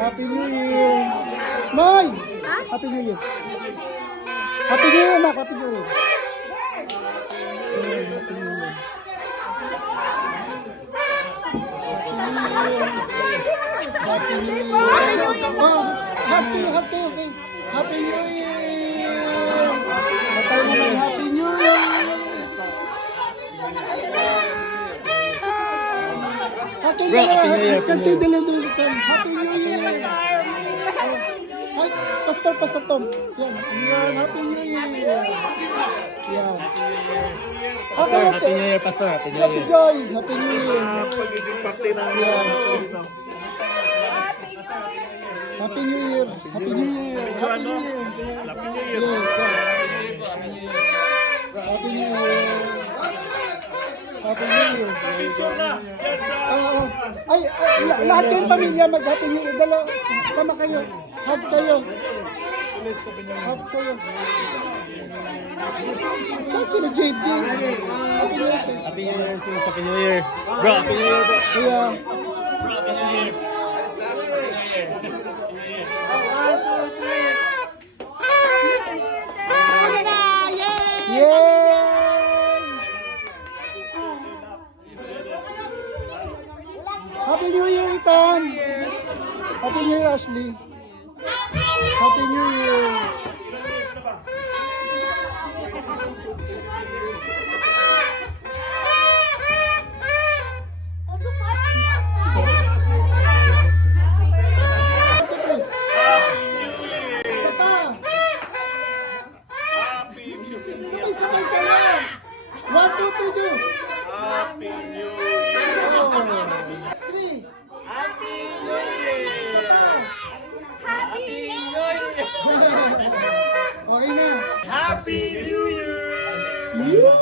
Happy New Year. May! Happy New Year. Happy New Year, Mac. Happy New Year. Happy New Year. Happy New Year. Oh, happy New Year. Matay naman, Happy New Year. Happy New Year. Happy New Year. Ay, Pastor Tom. Yan, Happy New Year. Yan. Happy New Year, Pastor. Happy New Happy Year. Joy. Happy New Year. Pagiging parte ng Happy New Year. Happy New Year. Happy New Year. Happy New Year. Happy New Year. Happy New Year. Picture na. Ay, lahat yung pamilya mag-Happy New Year. Dalo, sama kayo. Hug kayo. Hug kayo. Saan sila JD? Happy New Year. Happy New Year, sis. Happy New Year. Bro, Happy New Year. Kaya, Bro, Happy New Year. yay! Happy New Year, Ethan! Happy New Year, Ashley! Happy New Year! Isa pa! Sabay-sabay kayo! 1, 2, 3, go! Happy New Year. 3! Happy New Year. Isa pa! Happy New Year. Okay na! Happy New Year. You?